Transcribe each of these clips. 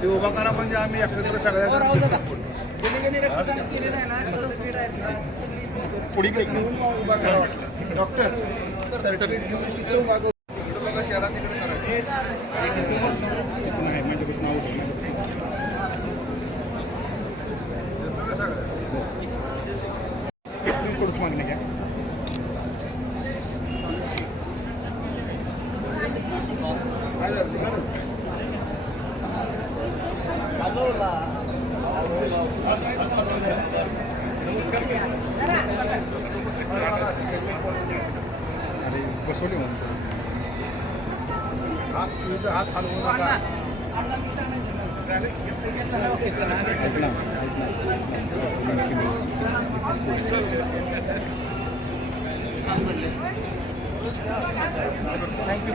ते उभा करा म्हणजे आम्ही एकत्र सगळ्या पुढे उभा करा वाटलं डॉक्टर बघा चेहरा तिकडे नाही म्हणजे कसं नाव थोडंच मागणी घ्या बसवले म्हणून हात हलवू नका थँक्यू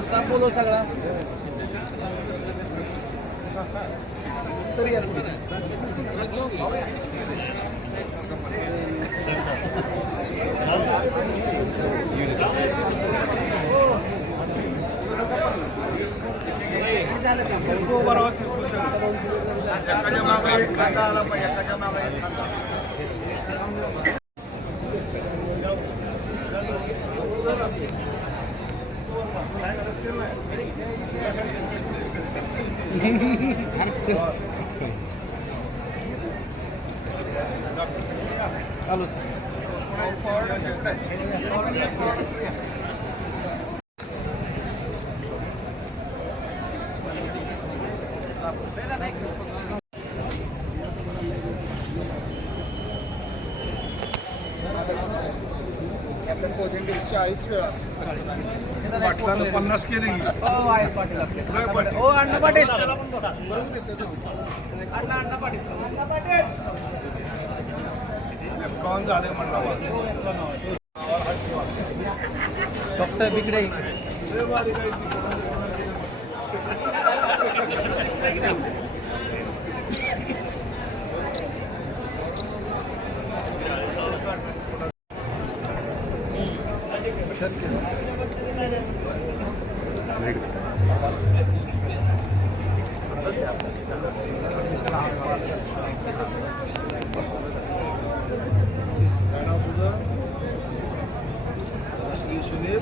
स्टाफ बोलो सगळा सर कॅप्टन कोथिंबीर 40 वेळा 50 केली हो अण्णा पाटील अण्णा पाटील कौन झाले म्हणलं फक्त बिकडे श्री सुनील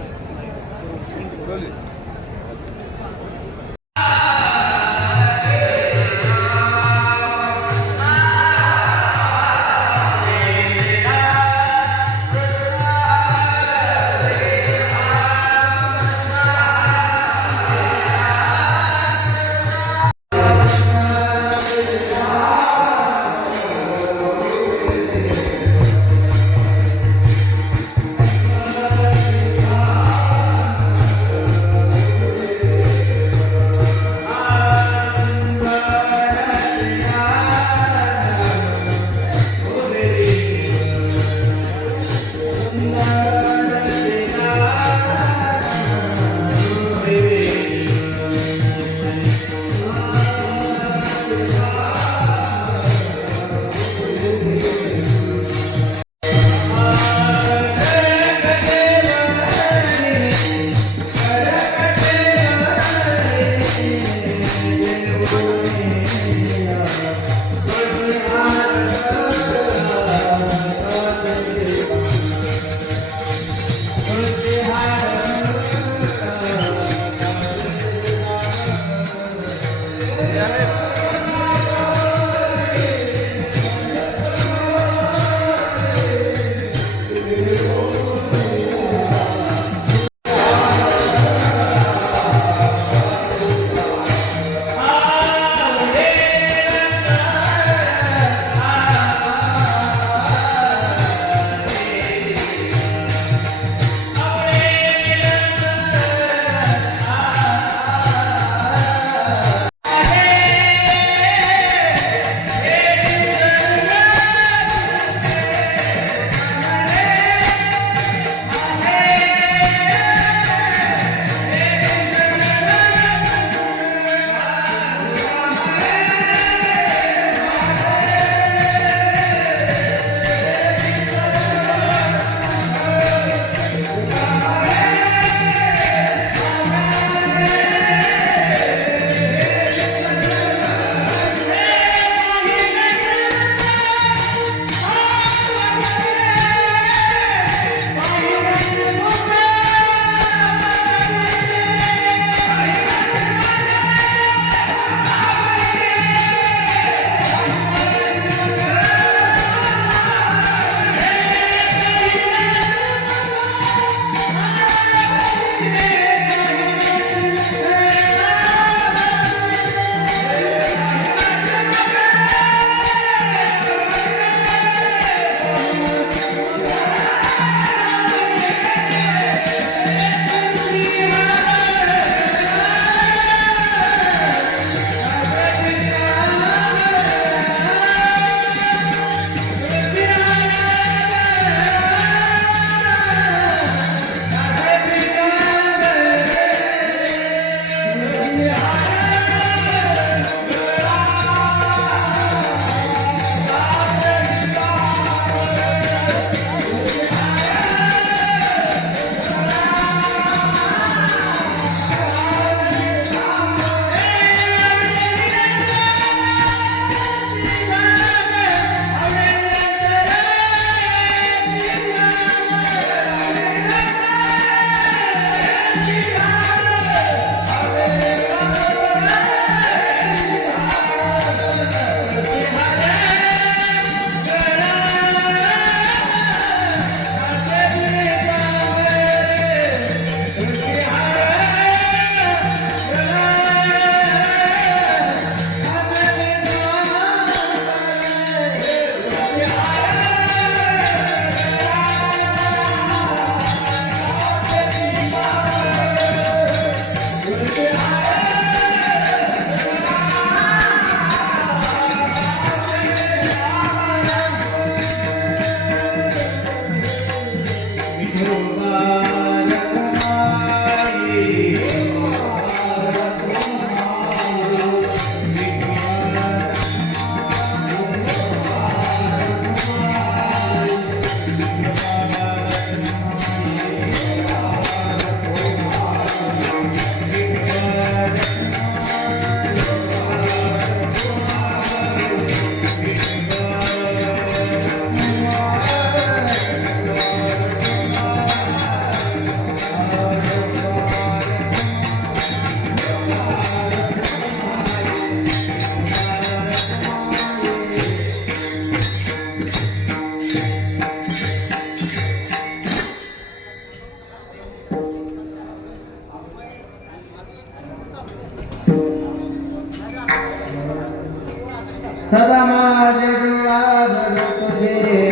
सदा माझे डोळा भरू तुझे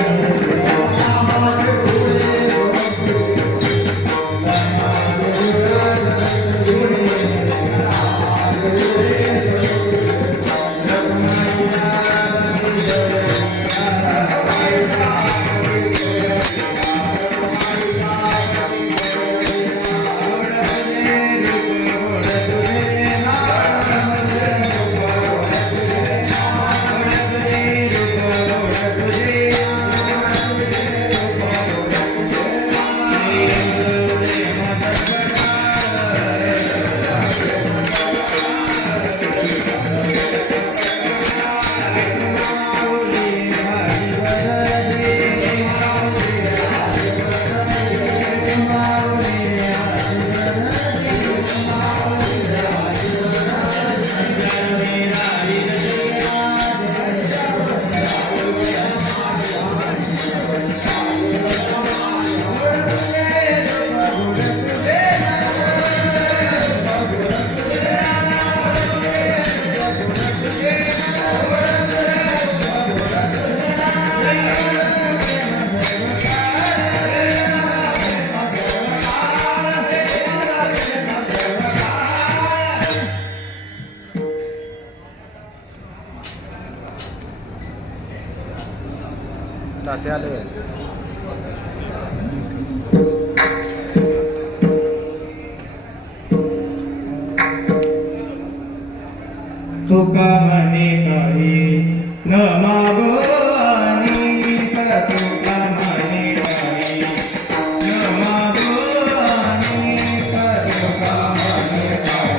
तात्या आले तुका म्हणे काही न मागो आणि तुका म्हणे काही न मागो आणि तुका म्हणे काही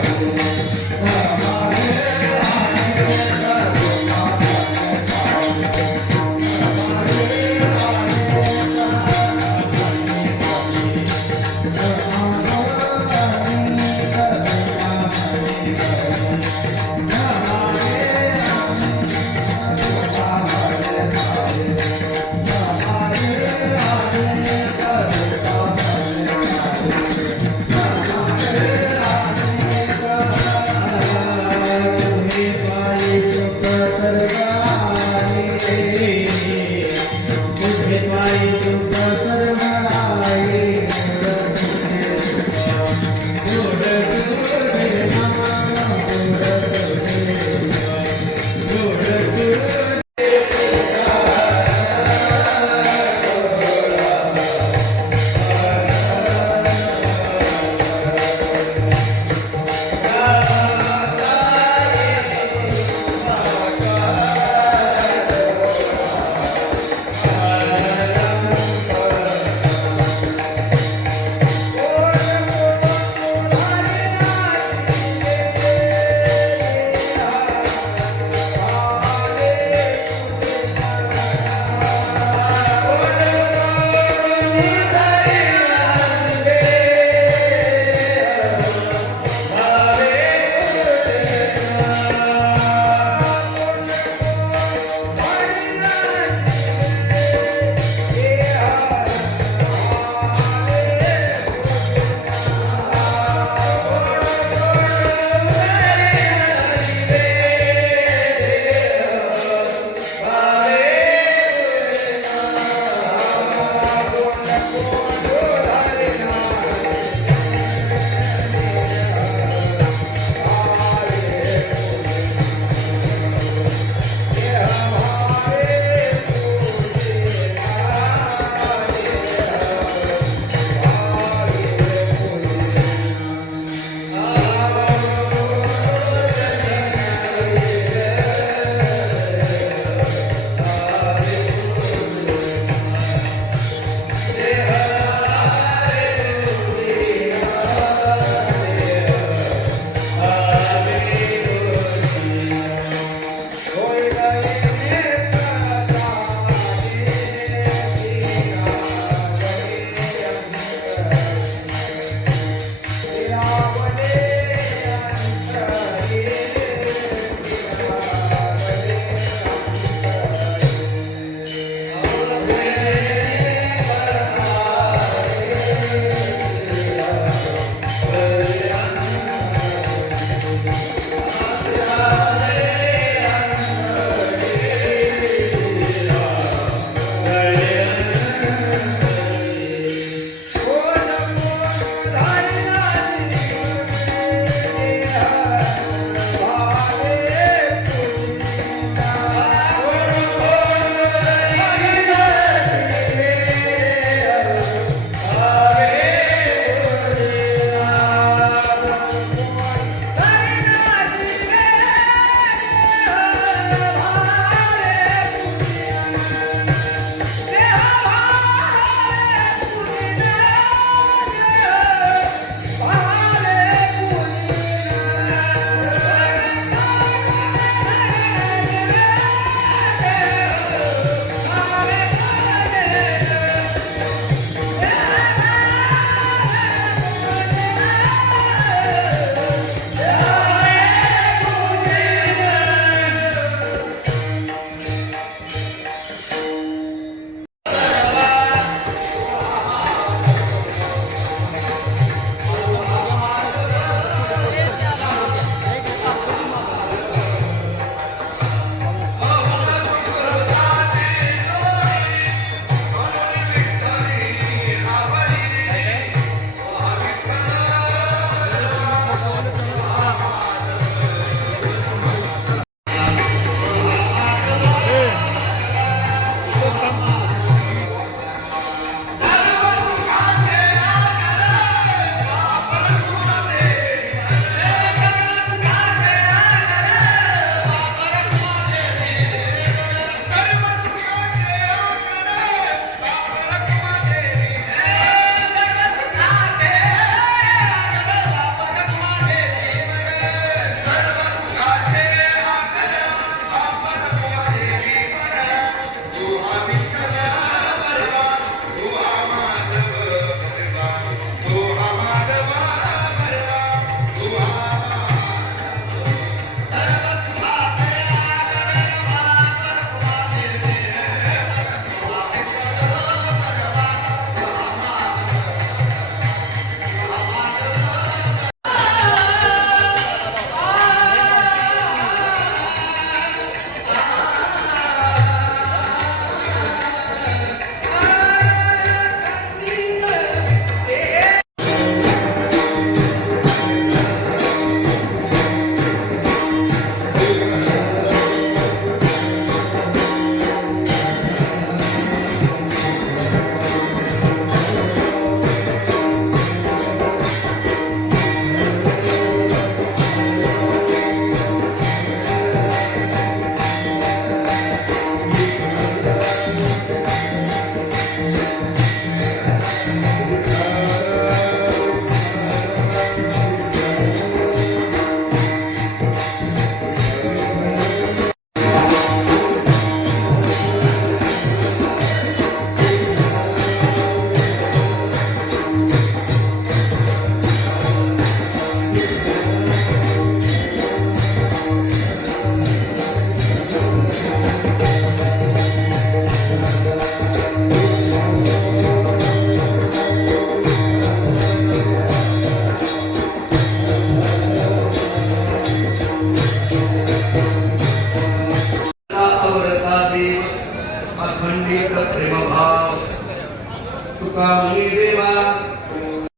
तुकामणी देवा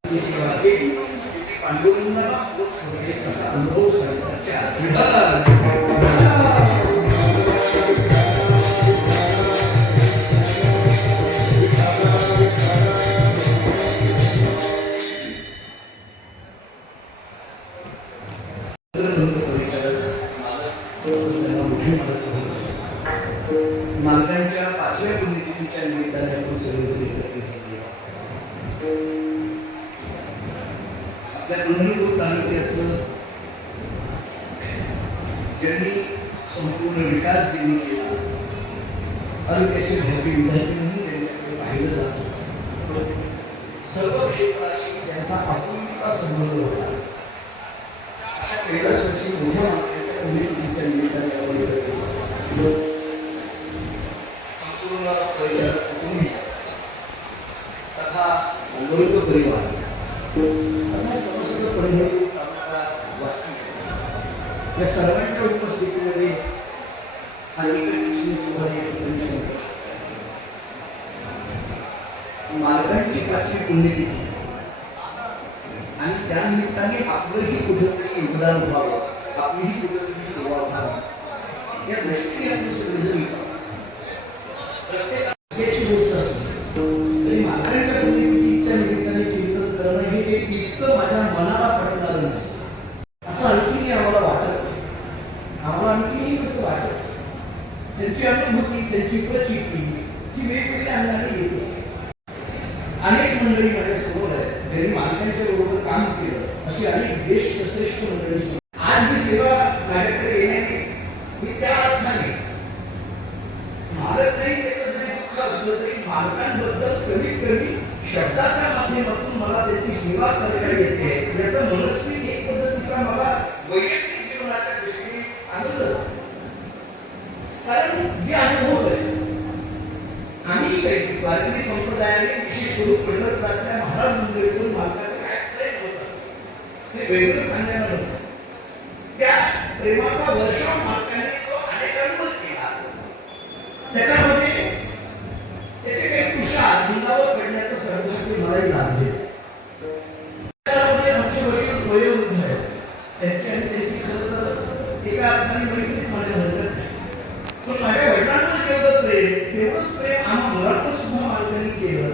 सेवा केली पांडुरंगाला पोच होते तसा अनुभव संतांच्या विभागाला मालकांच्या 5व्या पुण्यतिथीच्या निमित्ताने आपण सर्वजण एकत्रित झाले. आपल्या पंढरपूर तालुक्याचं ज्यांनी संपूर्ण विकास ज्यांनी केला, तालुक्याचे भावी विद्यार्थी म्हणून त्यांच्याकडे पाहिलं जातं. सर्व क्षेत्राशी त्यांचा आपुलकीचा संबंध होता. अशा कैलासवासी मोठ्या मालकांच्या पुण्यतिथीच्या निमित्ताने आपण एकत्रित परिवार कुटुंबी तथा लोक परिवार तथा समस्त पंढरपूर तालुका वासी या सर्वांच्या उपस्थितीमध्ये मालकांची 5वी पुण्यतिथी आणि त्यानिमित्ताने आपलंही कुठेतरी योगदान व्हावं, आपलीही कुठेतरी सेवा व्हावी या दृष्टीने आपण सगळेजण प्रत्येकाची गोष्ट असते. तरी मालकांच्या पुण्यतिथीच्या निमित्ताने कीर्तन करणं हे इतकं माझ्या मनाला पडणारं नाही असं आणखीनही आम्हाला वाटत नाही. आम्हाला आणखीनही कसं वाटत त्यांची अनुभूती, त्यांची प्रचिती ही वेगवेगळ्या अंगाने येते. अनेक मंडळी माझ्या समोर आहेत ज्यांनी मालकांच्या बरोबर काम केलं, अशी अनेक ज्येष्ठ श्रेष्ठ मंडळी. आज ही सेवा माझ्याकडे येण्याने मी त्या अर्थाने मालक नाही त्याचं जरी दुःख असलं तरी मालकांबद्दल कमीत कमी शब्दाच्या माध्यमातून मला त्याची सेवा करायला येते याचं मनस्वी एक पद्धतीचा मला वैयक्तिक जीवनाच्या दृष्टीने आनंद झाला. कारण जे अनुभव आहे आम्ही काही वारकरी संप्रदायाने विशेष करून पंढरपुरातल्या महाराज मंडळीतून मालकाचं काय प्रेम होतं हे वेगळं सांगायला नव्हतं. त्या प्रेमाचा वर्षाव मालकाने जो अनेकांवर केला त्याच्यामध्ये त्याचे काही कुशाल लिंगावर पडण्याचं सौभाग्य मलाही लाभले. त्यामध्ये आमचे वडील वयोवृद्ध आहेत, त्यांची आणि त्यांची खरं तर एका अर्थाने वडीलच माझ्या म्हणतात नाही, पण माझ्या वडिलांवर जेवढं प्रेम तेवढंच प्रेम आम्हा मुलांवर सुद्धा मालकांनी केलं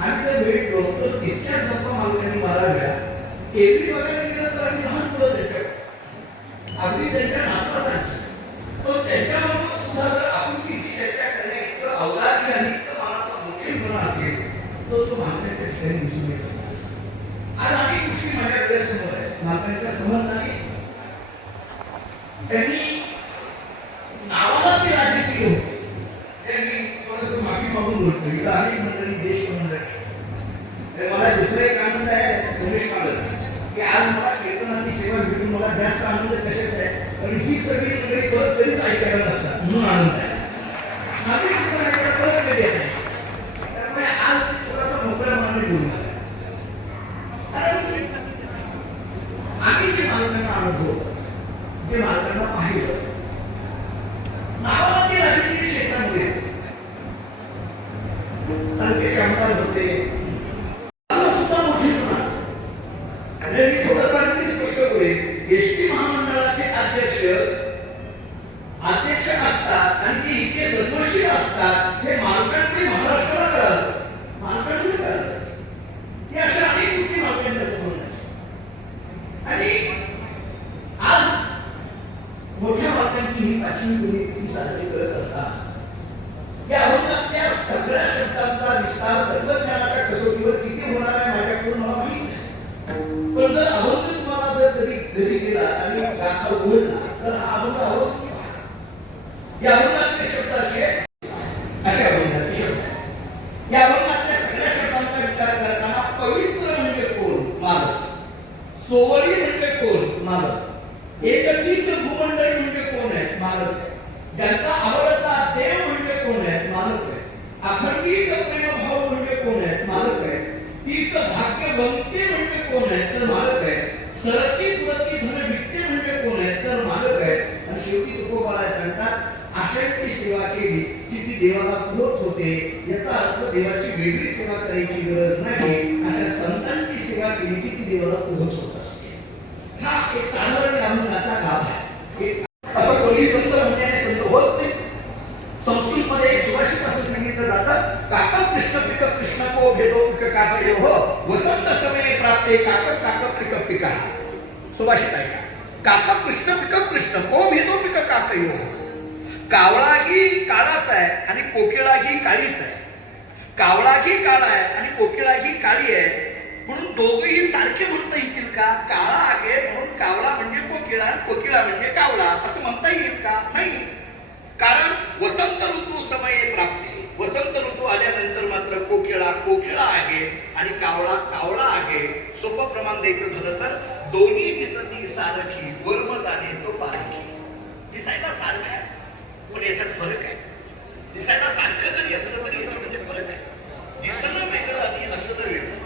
आणि ते भेटलो तर तितक्याच गप्पा मालकांनी माराव्या. एरवी बघायला गेलं तर आम्ही लहान मुलं त्याच्याकडे अगदी त्यांच्या नातवासाठी, पण त्यांच्याबरोबर सुद्धा जर आपुलकीची चर्चा करण्या इतकं अवलादी आणि इतकं मनाचा मोठेपणा असेल तर तो मालकांच्या ठिकाणी दिसून येतो. आज अनेक गोष्टी माझ्या डोळ्यासमोर आहेत. मालकांच्या समर्थनाने त्यांनी नावाला ते राजकीय होते. त्यांनी थोडंसं माफी मागून बोलतो. इथं अनेक मंडळी, ज्येष्ठ मंडळी, मला दुसरं एक आनंद आहे उमेश मालक की आज मला कीर्तनाची सेवा भेटून मला जास्त आनंद कशाचा आहे, कारण ही सगळी मंडळी परत कधीच ऐकायला नसतात म्हणून आनंद आहे. माझे कीर्तन ऐकायला परत कधी येत नाही, त्यामुळे आज थोडासा मोकळ्या मनाने बोलणार. कारण आम्ही जे मालकांना अनुभव, जे मालकांना पाहिलं, नावामध्ये राजकीय क्षेत्रामध्ये तालुक्याचे आमदार होते, सुद्धा मोठेपणा. आणि मी थोडंसं आणखी स्पष्ट करेन, एसटी महामंडळाचे अध्यक्ष असतात आणि ते इतके संतोषी असतात हे मालकांकडे महाराष्ट्राला कळालं, मालकांकडे कळालं. हे अशा अनेक गोष्टी मालकांच्या समोर आहेत. आणि आज मोठ्या मालकांची ही 5वी पुण्यतिथी साजरी करत असतात. या अभंगातल्या सगळ्या शब्दांचा विस्तार तत्वज्ञानाच्या कसोटीवर किती होणार आहे माझ्याकडून मला माहित नाही, पण जर अभंग तुम्हाला जर कधी घरी गेला आणि गाथा उघडला तर हा अभंग आवडतो. या अभंगातले शब्द अशा अभंगाचे शब्द. या अभंगातल्या सगळ्या शब्दांचा विचार करताना पवित्र म्हणजे कोण? मालक. सोवळी म्हणजे कोण? मालक. एकतीच भूमंडळी म्हणजे कोण आहे? मालक. ज्यांचा आवडता देव म्हणजे कोण आहे? मालक आहे. अखंडित प्रेमभाव म्हणजे कोण आहे? मालक आहे. तीच भाग्यवंती म्हणजे कोण आहे? तर मालक आहे. सरती पुरती धन विकते म्हणजे कोण आहे? तर मालक आहे. आणि शेवटी तुकोबाला सांगतात अशांची सेवा केली की ती देवाला पोहोच होते. याचा अर्थ देवाची वेगळी सेवा करायची गरज नाही, अशा संतांची सेवा केली की ती देवाला पोहोच होत असते. हा एक साधारण अभंगाचा गाभ आहे. असं कोणी संत म्हणजे संत होत नाही. संस्कृत मध्ये एक सुभाषित असं सांगितलं जातं, काक कृष्ण पिक कृष्ण को भेदो पिक काकयो हो वसंत समये प्राप्ते काक काक पिक पिका. सुभाषित आहे का? काका कृष्ण पिक कृष्ण को भेदो पिक काकयो. कावळा ही काळाच आहे आणि कोकिळा ही काळीच आहे. कावळा ही काळा आहे आणि कोकिळा ही काळी आहे, म्हणून दोघेही सारखे म्हणता येतील का? काळा आहे म्हणून कावळा म्हणजे कोकिळा आणि कोकिळा म्हणजे कावळा असं म्हणता येईल का? नाही. कारण वसंत ऋतू समये प्राप्ती, वसंत ऋतू आल्यानंतर मात्र कोकिळा कोकिळा आहे आणि कावळा कावळा आहे. सोपं प्रमाण द्यायचं झालं तर दोन्ही दिसती सारखी वर्म जाणे तो पारखी. दिसायला सारखं आहे पण याच्यात फरक आहे. दिसायला सारखं जरी असलं तरी याच्यामध्ये फरक आहे. दिसणं वेगळं आणि असणं वेगळं.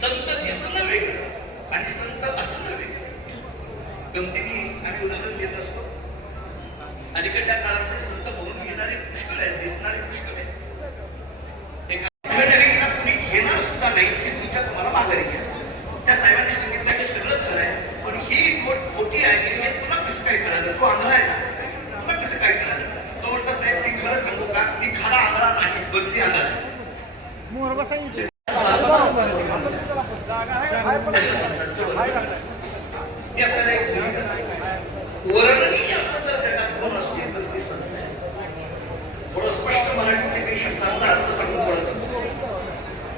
संत दिसणं वेगळं आणि संत असणं वेगळं. गमतीने आम्ही उदाहरण देत असतो. अलीकडच्या काळामध्ये संत म्हणून घेणारे पुष्कळ आहेत, दिसणारे पुष्कळ आहेत. कोणी घेणार सुद्धा नाही की तुमच्या तुम्हाला माघारी घ्या. त्या साहेबांनी सांगितलं की सगळं खरं आहे पण ही नोट खोटी आहे हे तुला कसं काय कळालं? तू आंधळा आहे ना, तुला कसं काय कळालं? तो म्हटलं साहेब मी खरं सांगू का, ती खरा आंधळा नाही, बदली आंधळा आहे. वर्णनीय असं जर जगात कोण असते तर ती संत आहे. थोडं स्पष्ट मराठीमध्ये काही शब्दांचा अर्थ सांगून पडतो.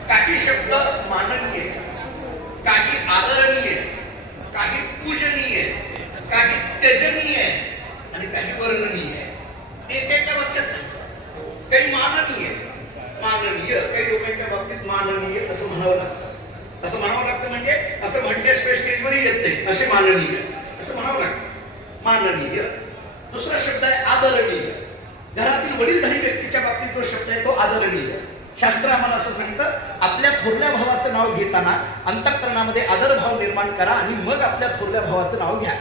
काही शब्द माननीय, काही आदरणीय, काही पूजनीय, काही त्यजनीय आणि काही वर्णनीय. एकेका वाक्यात सांगतो. काही माननीय, माननीय, काही लोकांच्या बाबतीत माननीय असं म्हणावं लागतं. असं म्हणावं लागतं म्हणजे असं म्हटल्याशिवाय स्टेजवर येत नाही, असे माननीय असं म्हणावं लागतं. माननीय. दुसरा शब्द आहे आदरणीय. घरातील वडीलधारी व्यक्तीच्या बाबतीत जो शब्द आहे तो आदरणीय. शास्त्र आम्हाला असं सांगतं, आपल्या थोरल्या भावाचं नाव घेताना अंतःकरणामध्ये आदरभाव निर्माण करा आणि मग आपल्या थोरल्या भावाचं नाव घ्या.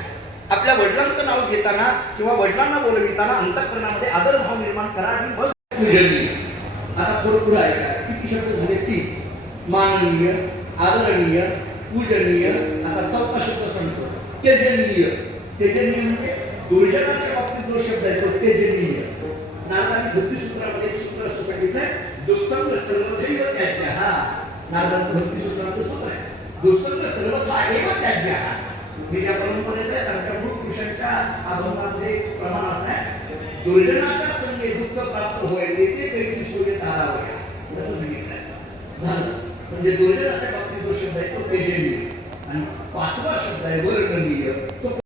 आपल्या वडिलांचं नाव घेताना किंवा वडिलांना बोलविताना अंतःकरणामध्ये आदरभाव निर्माण करा आणि मग पूजनीय. आता थोडं पुढे ऐका, किती शब्द झाले? ती माननीय, आदरणीय, पूजनीय. आता चौथा शब्द सांगतो, त्यजनीय. त्यजनीय म्हणजे दुर्जनाच्या बाबतीत जो शब्द आहे तो त्यजनीय. नारदांनी भक्तिसूत्रामध्ये एक सूत्र असं सांगितलंय, दुस्संग सर्वथैव त्याज्यः. नारदांचं भक्तिसूत्राचं सूत्र आहे, दुस्संग सर्वथा एव त्याज्यः. मी ज्या परंपरेत आहे त्यांच्या मूळ पुरुषांच्या अभंगामध्ये प्रमाण असं आहे, दुर्जनाच्या संगे दुःख प्राप्त होईल येते पैकी सोयी तारावया असं सांगितलंय. झालं म्हणजे दुर्जनाच्या बाबतीत जो शब्द आहे तो त्यजनीय. आणि पाचवा शब्द आहे वर्णनीय. तो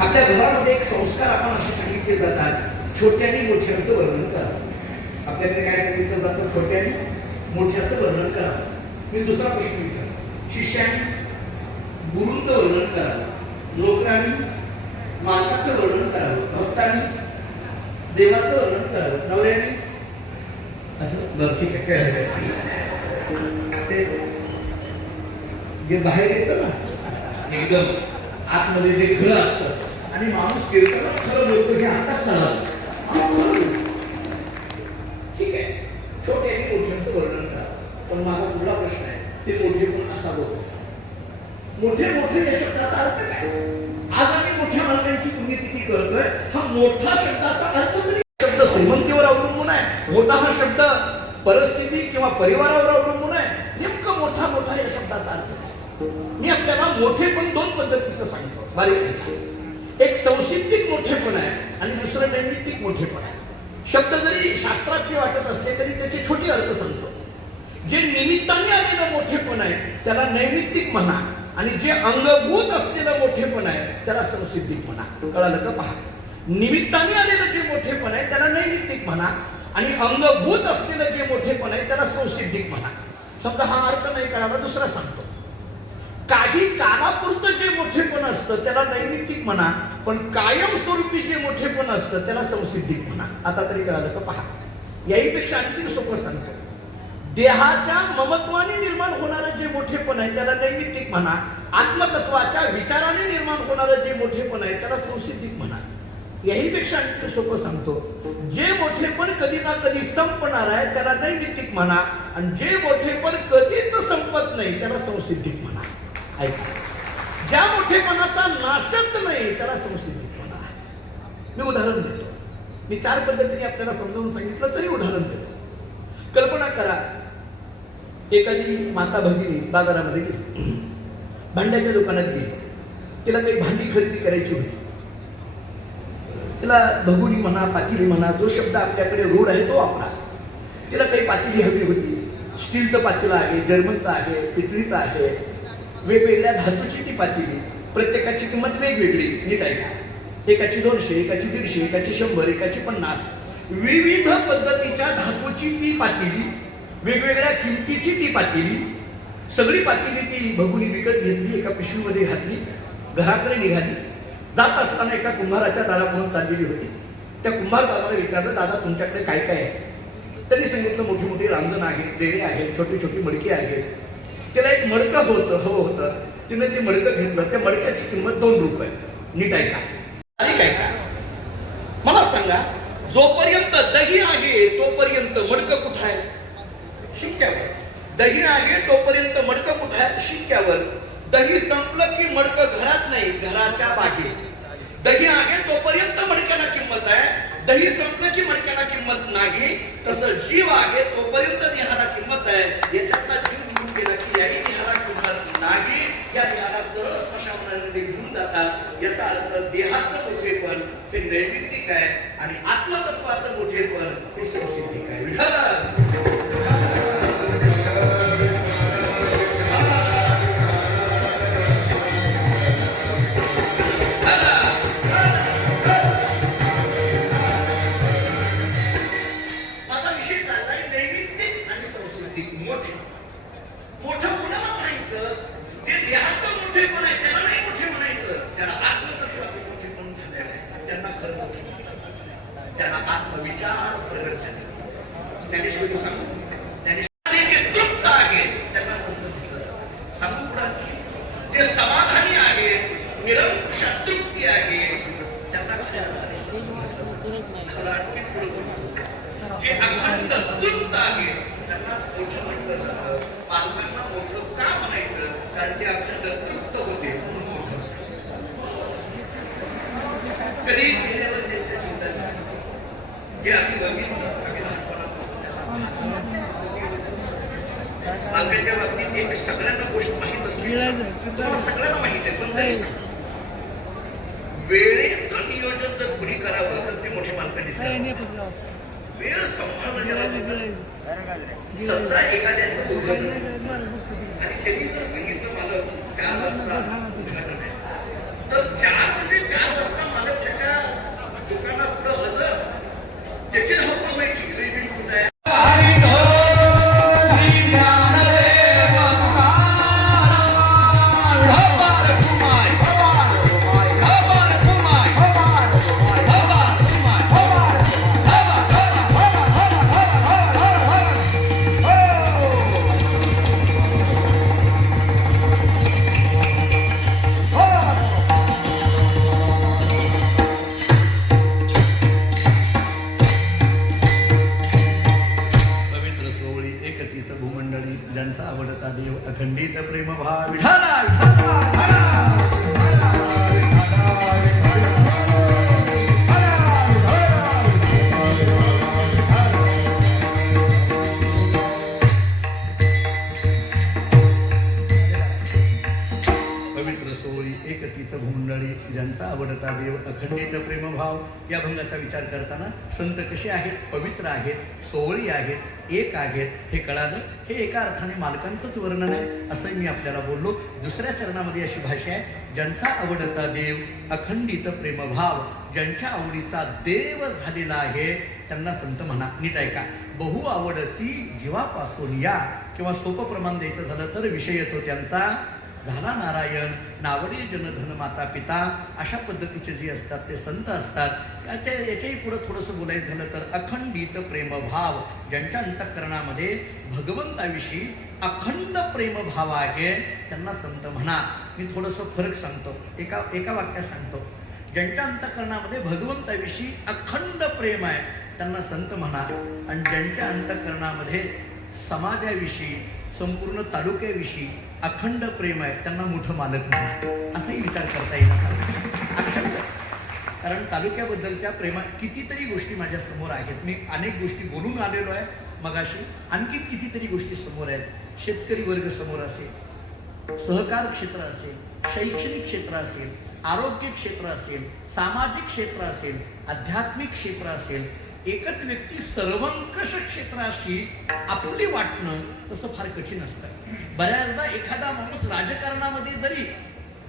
आपल्या घरामध्ये एक संस्कार आपण असे सांगितले जातात, छोट्यानी मोठ्यांचं वर्णन करा. आपल्याकडे काय सांगितलं जातं? छोट्यानी मोठ्याचं वर्णन करा. मी दुसरा प्रश्न विचारतो, शिष्यानी गुरूंचं वर्णन करावं, नोकरांनी मालकाचं वर्णन करावं, भक्तांनी देवाचं वर्णन करावं, नवऱ्याने असं बरं ठीक आहे. ते जे बाहेर येतं ना एकदम आतमध्ये जे खरं असतं आणि माणूस कीर्तनात खरं बोलतो हे आताच झालं. ठीक आहे, छोटे आणि मोठ्यांचं वर्णन करा. पण माझा पुढला प्रश्न आहे, ते मोठे पण असा बोलतो. मोठे मोठे या शब्दाचा अर्थ काय? आज आम्ही मोठ्या मालकांची पुण्यतिथी करतोय. हा मोठा शब्दाचा अर्थ तरी शब्द श्रीमंतीवर अवलंबून आहे. मोठा हा शब्द परिस्थिती किंवा परिवारावर अवलंबून आहे. नेमकं मोठा मोठा या शब्दाचा अर्थ मी आपल्याला मोठे पण दोन पद्धतीचं सांगतो. बारीक एक संसिद्धिक मोठेपण आहे आणि दुसरं नैमित्तिक मोठेपण आहे. शब्द जरी शास्त्रातले वाटत असले तरी त्याचे छोटे अर्थ सांगतो. जे निमित्ताने आलेलं मोठेपण आहे त्याला नैमित्तिक म्हणा आणि जे अंगभूत असलेलं मोठेपण आहे त्याला संसिद्धिक म्हणा. कळालं का? पहा, निमित्ताने आलेलं जे मोठेपण आहे त्याला नैमित्तिक म्हणा आणि अंगभूत असलेलं जे मोठेपण आहे त्याला संसिद्धिक म्हणा. समजा हा अर्थ नाही कळाला, दुसरा सांगतो. काही काळापुरतं जे मोठेपण असतं त्याला नैमित्तिक म्हणा, पण कायमस्वरूपी जे मोठेपण असतं त्याला संसिद्धिक म्हणा. आता तरी कळालं का? पहा, याहीपेक्षा आणखी सोपं सांगतो. देहाच्या ममत्वाने निर्माण होणारं जे मोठेपण आहे त्याला नैमित्तिक म्हणा. आत्मतत्वाच्या विचाराने निर्माण होणारं जे मोठेपण आहे त्याला संसिद्धिक म्हणा. याहीपेक्षा आणखी सोपं सांगतो, जे मोठेपण कधी ना कधी संपणार आहे त्याला नैमित्तिक म्हणा, आणि जे मोठेपण कधीच संपत नाही त्याला संसिद्धिक म्हणा. ऐका, ज्या मोठेपणाचा नाशच नाही त्याला संसिद्धिक म्हणा. मी उदाहरण देतो. मी 4 पद्धतीने आपल्याला समजावून सांगितलं तरी उदाहरण देतो. कल्पना करा, एखादी माता भगिनी बाजारामध्ये गेली, भांड्याच्या दुकानात गेली, तिला काही भांडी खरेदी करायची होती. तिला भगुनी म्हणा, पातेली म्हणा, जो शब्द आपल्याकडे रूढ आहे तो वापरा. तिला काही पातेली हवी होती. स्टीलचं पातेलं आहे, जर्मनचं आहे, पितळीचं आहे, वेगवेगळ्या धातूची ती पातेली. प्रत्येकाची किंमत वेगवेगळी. नीट ऐका, एकाची 200, एकाची 150, एकाची 100, एकाची 50. विविध पद्धतीच्या धातूची ती पातेली, वेगवेगळ्या किमतीची ती पातेली. सगळी पातेली ती भगुनी विकत घेतली, एका पिशवीमध्ये घातली, घराकडे निघाली. जात असताना एका कुंभाराच्या दारापुढून चाललेली होती. त्या कुंभार दादाला विचारलं, दादा तुमच्याकडे काय काय आहे? त्यांनी सांगितलं, मोठी मोठी रांजण आहेत, डेरे आहेत, छोटी छोटी मडकी आहेत. तिला एक मडकं होतं. तिने ते मडकं घेतलं. त्या मडक्याची किंमत 2 रुपये. नीट ऐका, आणि काय का मला सांगा, जोपर्यंत दही आहे तोपर्यंत मडकं कुठं आहे? शिक्क्यावर. दही आहे तोपर्यंत मडकं कुठं आहे? शिक्क्यावर. दही संपलं की मडकं घरात नाही, घराच्या बाहेर. दही आहे तोपर्यंत मडक्याला किंमत आहे, दही संपलं की मडक्याला किंमत नाही. तसं जीव आहे तोपर्यंत देहाला किंमत आहे. याच्यातला जीव निघून गेला की याही देहाला किंमत नाही. या देहाला सरळ स्मशानामध्ये घेऊन जातात. याचा अर्थ देहाचं मोठेपण हे नैमित्तिक आहे आणि आत्मतत्वाचं मोठेपण हे संसिद्धिक आहे. मोठं कुणाला म्हणायचं? जे देहाचं मोठेपण आहे त्याला नाही मोठे म्हणायचं. ज्याला आत्मतत्वाचं मोठेपण झालेलं आहे त्यांना खरं मोठे म्हणतात. त्याला आत्मविचार प्रगट झाले. ज्ञानेश्वरी सांगू, ज्ञानेश्वरी जे तृप्त आहे त्यांना सांगू जे समाधानी आहे, निरंकुश तृप्ती आहे त्यांना जे अखंड तृप्त आहे त्यांनाच मोठं म्हटलं जातं. पालकांना मोठं का म्हणायचं? कारण ते अखंड तृप्त होते म्हणून मोठं. कधी चेहऱ्यावर त्यांच्या चिंता जे आम्ही बघितलं, आम्ही पालकांच्या बाबतीत एक सगळ्यांना गोष्ट माहीत असते, तुम्हाला सगळ्यांना माहित आहे, पण तरी वेळेचं नियोजन जर कुणी करावं तर ते मोठे मालकांनी सांगावं. वेळ सांभाळणं ज्याला समजा एखाद्याचं उद्घाटन आणि त्यांनी जर सांगितलं मला 4 वाजता उद्घाटन आहे, तर 4 वाजता मालक त्याच्या दुकानात पुढं हजर. त्याची धावपळ व्हायची, बिल कुठं आहे? ज्यांचा आवडता देव अखंडित प्रेमभाव विठाला पवित्र सोहळी एकतीचं भूमंडळी ज्यांचा आवडता देव अखंडित प्रेमभाव. या भंगाचा विचार करताना संत कसे आहेत? पवित्र आहेत, सोहळी आहेत, एक आहेत हे कळालं. हे एका अर्थाने मालकांचंच वर्णन आहे असं मी आपल्याला बोललो. दुसऱ्या चरणामध्ये अशी भाषा आहे, ज्यांचा आवडता देव अखंडित प्रेमभाव, ज्यांच्या आवडीचा देव झालेला आहे त्यांना संत म्हणा. नीट ऐका, बहु आवडसी जीवापासून या, किंवा सोपं प्रमाण द्यायचं झालं तर विषय येतो त्यांचा झाला नारायण, नावडे जनधन माता पिता. अशा पद्धतीचे जे असतात ते संत असतात. याच्याही पुढं थोडंसं बोलायचं झालं तर अखंडित प्रेमभाव, ज्यांच्या अंतःकरणामध्ये भगवंताविषयी अखंड प्रेमभाव आहे त्यांना संत म्हणा. मी थोडंसं फरक सांगतो, एका वाक्यात सांगतो. ज्यांच्या अंतःकरणामध्ये भगवंताविषयी अखंड प्रेम आहे त्यांना संत म्हणा, आणि ज्यांच्या अंतःकरणामध्ये समाजाविषयी, संपूर्ण तालुक्याविषयी अखंड प्रेम आहे त्यांना मोठं मालक म्हणा, असाही विचार करता येईल असा अखंड. कारण तालुक्याबद्दलच्या प्रेमात कितीतरी गोष्टी माझ्या समोर आहेत. मी अनेक गोष्टी बोलून आलेलो आहे मगाशी, आणखी कितीतरी गोष्टी समोर आहेत. शेतकरी वर्ग समोर असेल, सहकार क्षेत्र असेल, शैक्षणिक क्षेत्र असेल, आरोग्य क्षेत्र असेल, सामाजिक क्षेत्र असेल, आध्यात्मिक क्षेत्र असेल. एकच व्यक्ती सर्वंकष क्षेत्राशी आपली वाटणं तसं फार कठीण असतं. बऱ्याचदा एखादा माणूस राजकारणामध्ये जरी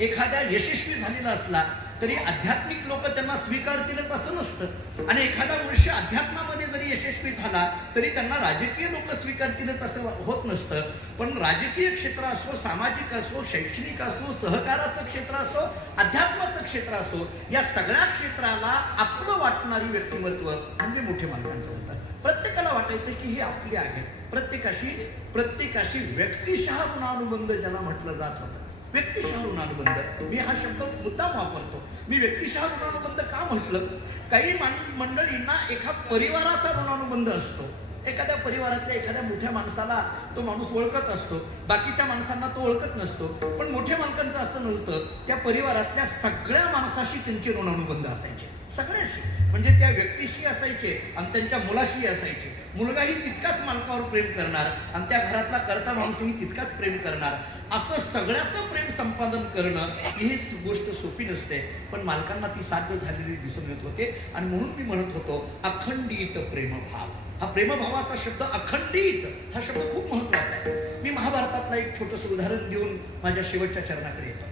एखाद्या यशस्वी झालेला असला तरी आध्यात्मिक लोक त्यांना स्वीकारतीलच असं नसतं, आणि एखादा मनुष्य अध्यात्मामध्ये जरी यशस्वी झाला तरी त्यांना राजकीय लोक स्वीकारतीलच असं होत नसतं. पण राजकीय क्षेत्र असो, सामाजिक असो, शैक्षणिक असो, सहकाराचं क्षेत्र असो, अध्यात्माचं क्षेत्र असो, या सगळ्या क्षेत्राला आपलं वाटणारी व्यक्तिमत्व म्हणजे मोठे मालकांचं होतं. प्रत्येकाला वाटायचं की हे आपले आहे. प्रत्येकाशी व्यक्तिशः ऋणानुबंध ज्याला म्हटलं जात होतं, व्यक्तिशः ऋणानुबंध. मी हा शब्द मुद्दाम वापरतो. मी व्यक्तिशः ऋणानुबंध का म्हटलं? काही मंडळींना एका परिवाराचा ऋणानुबंध असतो. एखाद्या परिवारातल्या एखाद्या मोठ्या माणसाला तो माणूस ओळखत असतो, बाकीच्या माणसांना तो ओळखत नसतो. पण मोठ्या मालकांचं असं नव्हतं. त्या परिवारातल्या सगळ्या माणसाशी त्यांचे ऋणानुबंध असायचे, सगळ्याशी. म्हणजे त्या व्यक्तीशी असायचे आणि त्यांच्या मुलाशी असायचे. मुलगाही तितकाच मालकावर प्रेम करणार आणि त्या घरातला कर्ता माणूसही तितकाच प्रेम करणार. असं सगळ्याचं प्रेम संपादन करणं ही गोष्ट सोपी नसते, पण मालकांना ती साध्य झालेली दिसून येत होते. आणि म्हणून मी म्हणत होतो अखंडित प्रेमभाव. हा प्रेमभावाचा शब्द अखंडित हा शब्द खूप महत्वाचा आहे. मी महाभारतातला एक छोटंसं उदाहरण देऊन माझ्या शेवटच्या चरणाकडे येतो.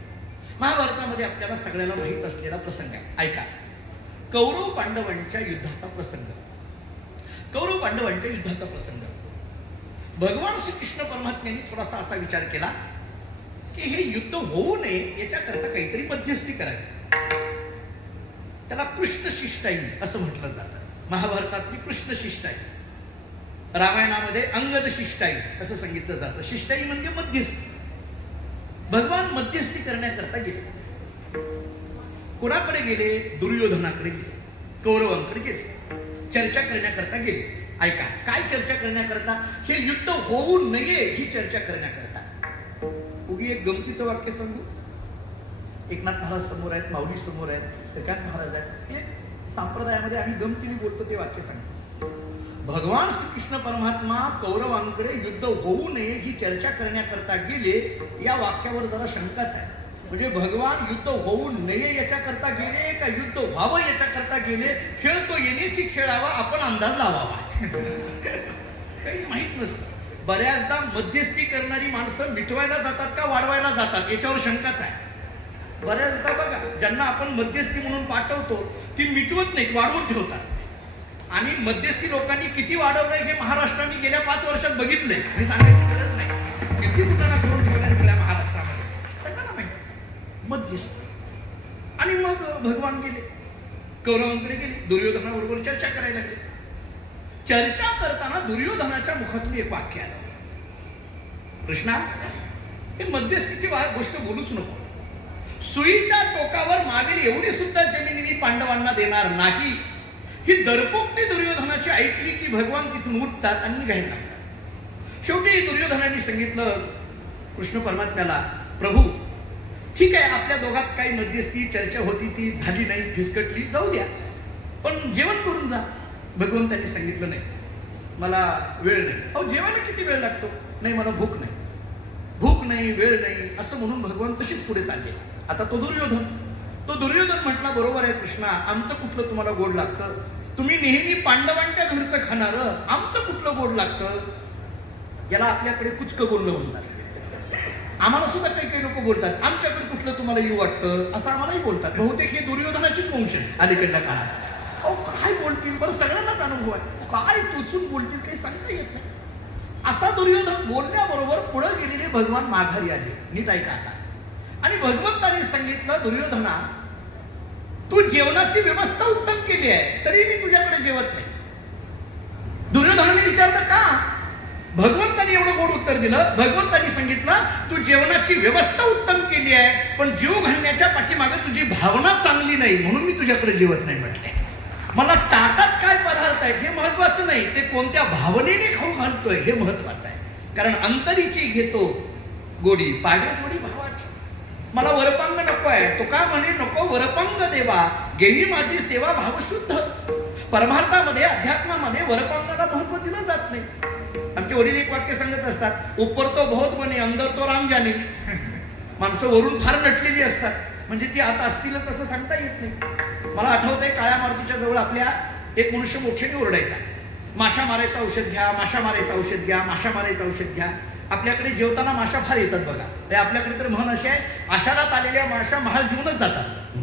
महाभारतामध्ये आपल्याला सगळ्याला माहीत असलेला प्रसंग आहे, ऐका. कौरव पांडवांच्या युद्धाचा प्रसंग. कौरव पांडवांच्या युद्धाचा प्रसंग. भगवान श्रीकृष्ण परमात्म्यांनी थोडासा असा विचार केला की हे युद्ध होऊ नये याच्याकरता काहीतरी मध्यस्थी करावी. त्याला कृष्ण शिष्टाई असं म्हटलं जातं. महाभारतातली कृष्ण शिष्टाई, रामायणामध्ये अंगद शिष्टाई असं सांगितलं जातं. शिष्टाई म्हणजे मध्यस्थी. भगवान मध्यस्थी करण्याकरता गेले. कोणाकडे गेले? दुर्योधनाकडे गेले, कौरवांकडे गेले, चर्चा करण्याकरता गेले. ऐका, काय चर्चा करण्याकरता? हे युद्ध होऊ नये ही चर्चा करण्याकरता. उगी एक गमतीचं वाक्य सांगू. एकनाथ महाराज समोर आहेत, माऊली समोर आहेत, श्रीकांत महाराज आहेत. हे संप्रदायामध्ये आम्ही गमतीने बोलतो ते वाक्य सांगतो. भगवान श्रीकृष्ण परमात्मा कौरवांकडे युद्ध होऊ नये ही चर्चा करण्याकरता गेले. या वाक्यावर जरा शंकाच आहे. म्हणजे भगवान युद्ध होऊ नये याच्याकरता गेले का युद्ध व्हावं याच्याकरता गेले? खेळ तो येण्याची खेळावा, आपण अंदाज लावावा. काही माहित नसतं. बऱ्याचदा मध्यस्थी करणारी माणसं मिटवायला जातात का वाढवायला जातात याच्यावर शंकाच आहे. बऱ्याचदा बघा, ज्यांना आपण मध्यस्थी म्हणून पाठवतो ती मिटवत नाहीत, वाढवून ठेवतात. आणि मध्यस्थी लोकांनी किती वाढवलंय हे महाराष्ट्राने गेल्या 5 वर्षात बघितलंय. मी सांगायची गरज नाही. किती ठिकाणा करून ठेवल्या गेल्या महाराष्ट्रामध्ये सगळ्यांना माहिती मध्यस्थी. आणि मग भगवान गेले, कौरवांकडे गेले, दुर्योधनाबरोबर चर्चा करायला लागले. चर्चा करताना दुर्योधनाच्या मुखातून एक वाक्य आलं, कृष्णा हे मध्यस्थीची गोष्ट बोलूच नको. सुईच्या टोकावर मागील एवढी सुद्धा जमीन मी पांडवांना देणार नाही. ही दरपोक्ती दुर्योधनाची ऐकली की भगवान तिथून उठतात आणि निघायला लागतात. शेवटी दुर्योधनाने सांगितलं कृष्ण परमात्म्याला, प्रभू ठीक आहे, आपल्या दोघात काही मध्यस्थी चर्चा होती ती झाली नाही, फिसकटली, जाऊ द्या, पण जेवण करून जा. भगवंतांनी सांगितलं नाही, मला वेळ नाही. अहो जेवायला किती वेळ लागतो? नाही, मला भूक नाही, भूक नाही, वेळ नाही असं म्हणून भगवान तशीच पुढे चालले. आता तो दुर्योधन म्हटला, बरोबर आहे कृष्णा, आमचं कुठलं तुम्हाला गोड लागतं? तुम्ही नेहमी पांडवांच्या घरचं खाणार, आमचं कुठलं गोड लागतं? याला आपल्याकडे कुचकं बोलणं म्हणतात. आम्हाला सुद्धा काही लोक बोलतात, आमच्याकडे कुठलं तुम्हाला येऊ वाटतं असं आम्हालाही बोलतात. बहुतेक हे दुर्योधनाचीच वंशज अलीकडल्या काळात. अहो काय बोलतील बरं, सगळ्यांनाच अनुभव आहे, काय टोचून बोलतील काही सांगता येत नाही. असा दुर्योधन बोलण्याबरोबर पुढे गेलेले भगवान माघारी आले. नीट ऐका आता. आणि भगवंताने सांगितलं, दुर्योधना तू जेवणाची व्यवस्था उत्तम केली आहे तरी मी तुझ्याकडे जेवत नाही. दुर्योधनाने विचारलं का? भगवंतानी एवढं गोड उत्तर दिलं. भगवंतानी सांगितलं तू जेवणाची व्यवस्था उत्तम केली आहे, पण जीव घालण्याच्या पाठीमागे तुझी भावना चांगली नाही, म्हणून मी तुझ्याकडे जेवत नाही म्हटले. मला ताटात काय पदार्थ आहेत हे महत्वाचं नाही, ते कोणत्या भावनेने खाऊ घालतोय हे महत्वाचं आहे. कारण अंतरीची घेतो गोडी, पागे गोडी भावाची. मला वरपांग नको आहे. तो का म्हणे नको वरपांग देवा, गेली माझी सेवा भावशुद्ध. परमार्थामध्ये अध्यात्मामध्ये वरपांगाला महत्व दिलं जात नाही. आमचे वडील एक वाक्य सांगत असतात, ऊपर तो बहुत बने अंदर तो राम जाणे. माणसं वरून फार नटलेली असतात, म्हणजे ती आता असतीलच असं सांगता येत नाही. मला आठवतंय काळ्या मारुतीच्या जवळ आपल्या एक मनुष्य मोठ्याने ओरडायचा, माशा मारायचं औषध घ्या, माशा मारायचं औषध घ्या, माशा मारायचं औषध घ्या. आपल्याकडे जेवताना माशा फार येतात बघा. आपल्याकडे तर म्हण अशी आहे, आषाढात आलेल्या माशा महाल जीवनच जातात.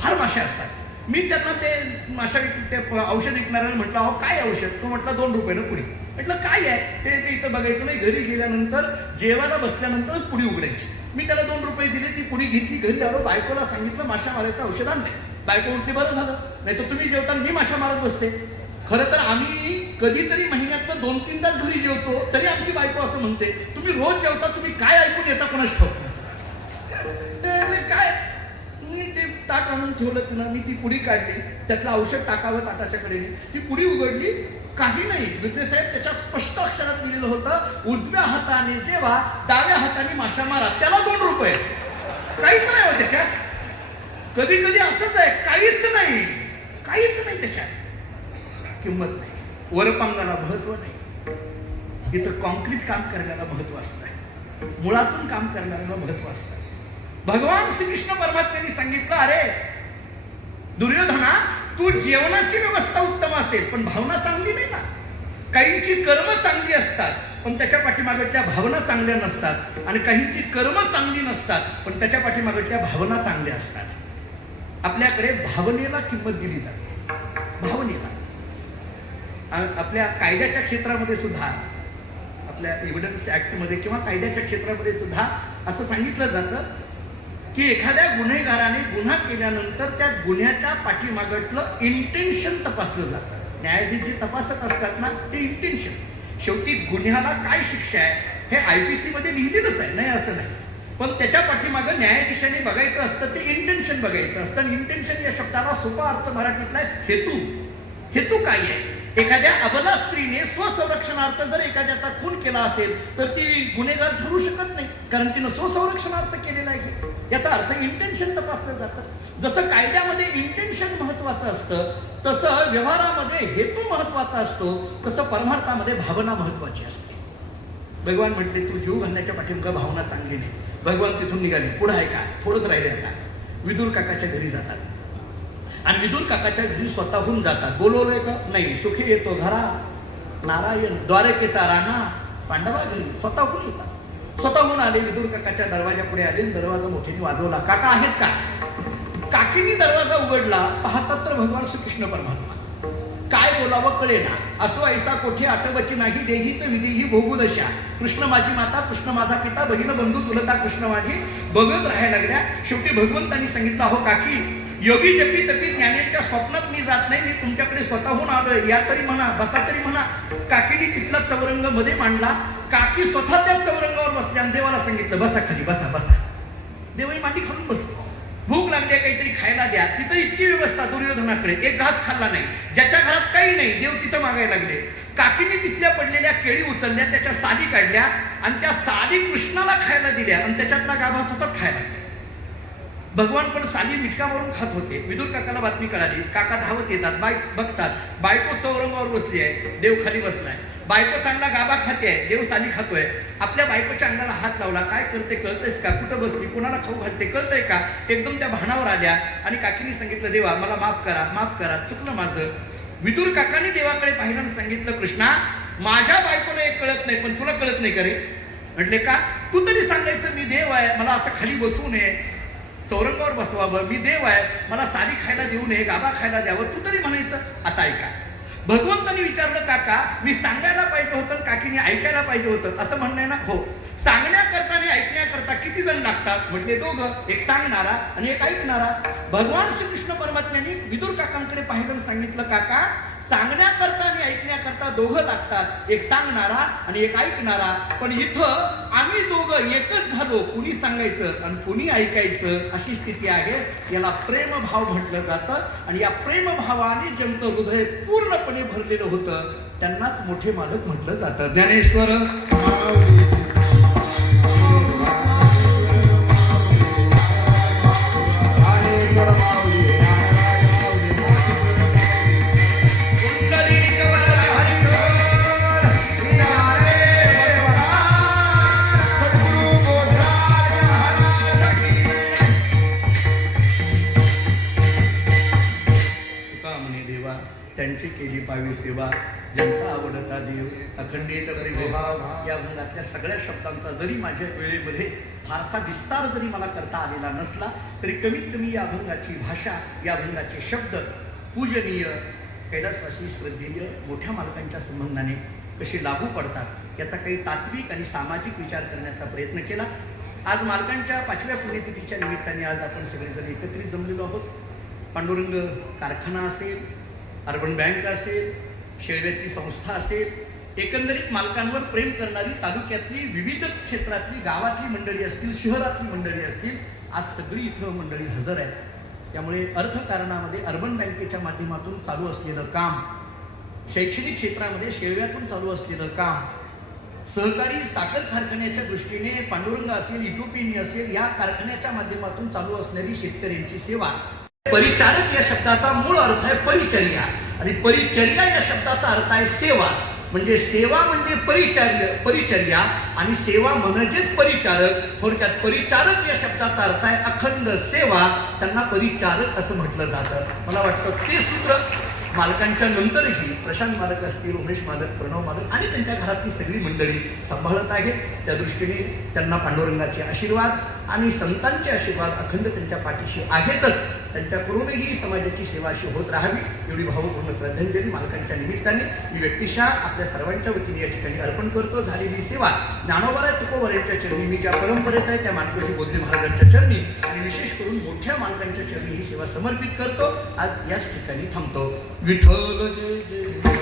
फार माशा असतात. मी त्यांना ते माशा ते औषध विकणाऱ्याला म्हटलं, अहो काय औषध? तो म्हटलं 2 रुपये ना पुडी. म्हटलं काय आहे ते इथं बघायचं नाही, घरी गेल्यानंतर जेवायला बसल्यानंतरच पुडी उघडायची. मी त्याला 2 रुपये दिले, ती पुडी घेतली, घरी आलो, बायकोला सांगितलं माशा मारायचं औषध आणलंय. बायको उठली, बरं झालं, नाही तर तुम्ही जेवताना मी माशा मारत बसते. खरं तर आम्ही कधीतरी महिन्यातनं 2-3 तास घरी जेवतो, तरी आमची बायको असं म्हणते, तुम्ही रोज जेवता, तुम्ही काय ऐकून येता कोणाच ठाऊक. काय मी ते ताट आणून ठेवलं तिनं, मी ती पुडी काढली, त्यातलं औषध टाकावं ताटाच्या कडेने, ती पुडी उघडली, काही नाही. विद्रे साहेब त्याच्यात स्पष्ट अक्षरात लिहिलेलं होतं, उजव्या हाताने जेवा, डाव्या हाताने माशा मारा, त्याला 2 रुपये. काहीच नाही हो त्याच्यात. कधी कधी असंच आहे, काहीच नाही, काहीच नाही त्याच्यात, किंमत नाही. वरपांगाला महत्व नाही. इथं कॉन्क्रीट काम करण्याला महत्व असतं, मुळातून काम करण्याला महत्व असतं. भगवान श्रीकृष्ण परमात्म्यांनी सांगितलं, अरे दुर्योधना, तू जेवणाची व्यवस्था उत्तम असेल पण भावना चांगली नाही ना. काहींची कर्म चांगली असतात पण त्याच्या पाठीमागच्या भावना चांगल्या नसतात, आणि काहींची कर्म चांगली नसतात पण त्याच्या पाठीमागच्या भावना चांगल्या असतात. आपल्याकडे भावनेला किंमत दिली जाते, भावनेला. आपल्या कायद्याच्या क्षेत्रामध्ये सुद्धा, आपल्या एव्हिडन्स ऍक्टमध्ये किंवा कायद्याच्या क्षेत्रामध्ये सुद्धा असं सांगितलं जातं की एखाद्या गुन्हेगाराने गुन्हा केल्यानंतर त्या गुन्ह्याच्या पाठीमागटलं इंटेन्शन तपासलं जातं. न्यायाधीश जे तपासत असतात ना, ते इंटेन्शन. शेवटी गुन्ह्याला काय शिक्षा आहे हे IPC मध्ये लिहिलेलंच आहे, नाही असं नाही, पण त्याच्या पाठीमागं न्यायाधीशाने बघायचं असतं, ते इंटेन्शन बघायचं असतं. आणि इंटेन्शन या शब्दाला सोपा अर्थ मराठीतला आहे हेतू. हेतू काय आहे? एखाद्या अबला स्त्रीने स्वसंरक्षणार्थ जर एखाद्याचा खून केला असेल तर ती गुन्हेगार ठरू शकत नाही, कारण तिनं स्वसंरक्षणार्थ केलेला आहे. याचा अर्थ इंटेन्शन तपासलं जातं. जसं कायद्यामध्ये इंटेन्शन महत्वाचं असतं, तसं व्यवहारामध्ये हेतू महत्वाचा असतो, तसं परमार्थामध्ये भावना महत्वाची असते. भगवान म्हटले तू जीव घालण्याच्या पाठीमागं भावना चांगली नाही. भगवान तिथून निघाले. पुढं आहे का? पुढंच राहिले. आता विदुर काकाच्या घरी जातात, आणि विदुर काकाच्या घरी स्वतःहून जातात. बोलवलंय का? नाही. सुखी येतो घरा नारायण, द्वारकेचा राणा पांडवा घरी स्वतःहून येतात. स्वतःहून आले, विदुर काकाच्या दरवाजा पुढे आले, दरवाजा मोठ्याने वाजवला. काका आहेत का? काकीने दरवाजा उघडला. पाहतात तर भगवान श्रीकृष्ण परमात्मा. काय बोलावं कळेना. असो ऐसा कोठे आटबची नाही, देहीच विधीही भोगू दशा. कृष्ण माझी माता, कृष्ण माझा पिता, बहीण बंधू चुलता कृष्ण माझी बघत राहायला लागल्या. शेवटी भगवंतांनी सांगितलं, अहो काकी, योगी जपी तपी ज्ञानेच्या स्वप्नात मी जात नाही, मी तुमच्याकडे स्वतःहून आलोय, या तरी म्हणा, बसा तरी म्हणा. काकीने तिथला चौरंग मध्ये मांडला. काकी स्वतः त्या चौरंगावर बसल्या आणि देवाला सांगितलं, बसा खाली, बसा बसा. देवही मांडी खालून बसले. भूक लागली, काहीतरी खायला द्या. तिथं इतकी व्यवस्था दुर्योधनाकडे, एक घास खाल्ला नाही. ज्याच्या घरात काही नाही, देव तिथं मागायला लागले. काकीने तिथल्या पडलेल्या केळी उचलल्या, त्याच्या साली काढल्या आणि त्या साली कृष्णाला खायला दिल्या, आणि त्याच्यातला गाभा स्वतःच खायला. भगवान पण साली मिटका मारून खात होते. विदुर काकाला बातमी कळाली. काका धावत येतात, बघतात बायको चौरंगावर बसली आहे, देव खाली बसलाय. बायको चांगला गाभा खाते आहे, देव साली खातोय. आपल्या बायकोच्या अंगाला हात लावला. काय करते कळतंयस का? कुठं बसली, कुणाला खाऊ घालते कळतंय का? एकदम त्या भानावर आल्या आणि काकीने सांगितलं, देवा मला माफ करा, माफ करा, चुकलं माझं. विदुर काकाने देवाकडे पाहिलं आणि सांगितलं, कृष्णा माझ्या बायकोला एक कळत नाही, पण तुला कळत नाही का रे? म्हटले का? तू तरी सांगायचं मी देव आहे, मला असं खाली बसवू नये, चौरंगावर बसवावं, मी देव आहे, मला साली खायला देऊ नये, गाभा खायला द्यावं, तू तरी म्हणायचं. आता ऐका, भगवंतांनी विचारलं, काका मी सांगायला पाहिजे होतं, काकीने ऐकायला पाहिजे होतं, असं म्हणणं आहे ना? हो. सांगण्याकरता आणि ऐकण्याकरता किती जण लागतात? म्हटले दोघं, एक सांगणारा आणि एक ऐकणारा. भगवान श्रीकृष्ण परमात्म्यांनी विदुर काकांकडे पाहिलं आणि सांगितलं, काका सांगण्याकरता आणि ऐकण्याकरता दोघं लागतात, एक सांगणारा आणि एक ऐकणारा. पण इथं आम्ही दोघं एकच झालो, कुणी सांगायचं आणि कुणी ऐकायचं अशी स्थिती आहे. याला प्रेमभाव म्हटलं जातं. आणि या प्रेमभावाने ज्यांचं हृदय पूर्णपणे भरलेलं होतं त्यांनाच मोठे मालक म्हटलं जातं. ज्ञानेश्वर त्यांची केली पावी सेवा, ज्यांचा आवडता देव अखंडित प्रेमभाव. या अभंगातल्या सगळ्या शब्दांचा जरी माझ्या वेळेमध्ये फारसा विस्तार जरी मला करता आलेला नसला तरी कमीत कमी या अभंगाची भाषा, या अभंगाचे शब्द पूजनीय, कैलासवासी, श्रद्धेय मोठ्या मालकांच्या संबंधाने कसे लागू पडतात याचा काही तात्विक आणि सामाजिक विचार करण्याचा प्रयत्न केला. आज मालकांच्या 5व्या पुण्यतिथीच्या निमित्ताने आज आपण सगळेजण एकत्रित जमलेलो आहोत. पांडुरंग कारखाना असेल, अर्बन बँक असेल, शेळव्याची संस्था असेल, एकंदरीत मालकांवर प्रेम करणारी तालुक्यातली विविध क्षेत्रातली गावातली मंडळी असतील, शहरातली मंडळी असतील, आज सगळी इथं मंडळी हजर आहेत. त्यामुळे अर्थकारणामध्ये अर्बन बँकेच्या माध्यमातून चालू असलेलं काम, शैक्षणिक क्षेत्रामध्ये शेळव्यातून चालू असलेलं काम, सहकारी साखर कारखान्याच्या दृष्टीने पांडुरंग असेल, इटोपिनी असेल, या कारखान्याच्या माध्यमातून चालू असणारी शेतकऱ्यांची सेवा. परिचारक या शब्दाचा मूळ अर्थ आहे परिचर्या, आणि परिचर्या या शब्दाचा अर्थ आहे सेवा. म्हणजे सेवा म्हणजे परिचर्या आणि सेवा म्हणजेच परिचारक. थोडक्यात परिचारक या शब्दाचा अर्थ आहे अखंड सेवा. त्यांना परिचारक असं म्हटलं जातं. मला वाटतं ते सूत्र मालकांच्या नंतरही प्रशांत मालक असतील, उमेश मालक, प्रणव मालक आणि त्यांच्या घरातली सगळी मंडळी सांभाळत आहेत. त्या दृष्टीने त्यांना पांडुरंगाचे आशीर्वाद आणि संतांचे आशीर्वाद अखंड त्यांच्या पाठीशी आहेतच. त्यांच्याकडूनही समाजाची सेवा अशी होत राहावी एवढी भावपूर्ण श्रद्धांजली मालकांच्या निमित्ताने मी व्यक्तिशः आपल्या सर्वांच्या वतीने या ठिकाणी अर्पण करतो. झालेली सेवा ज्ञानोबा तुकोबा यांच्या चरणी, मी ज्या परंपरेत आहे त्या मानकोजी बोधले महाराजांच्या चरणी आणि विशेष करून मोठ्या मालकांच्या चरणी ही सेवा समर्पित करतो. आज याच ठिकाणी थांबतो. विठ्ठल जय जय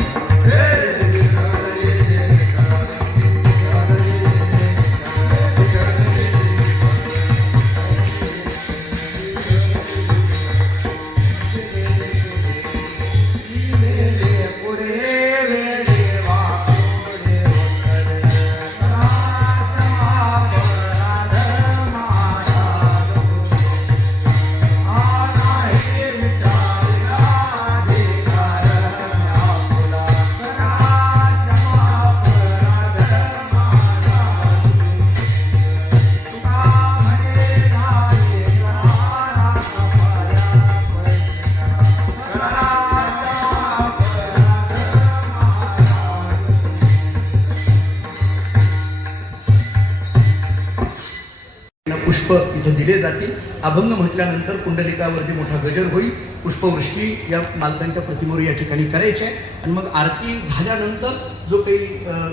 पुष्प इथं दिले जातील. अभंग म्हटल्यानंतर कुंडलिकावरती मोठा गजर होईल. पुष्पवृष्टी या मालकांच्या प्रतिमेवर या ठिकाणी करायची आहे आणि मग आरती झाल्यानंतर जो काही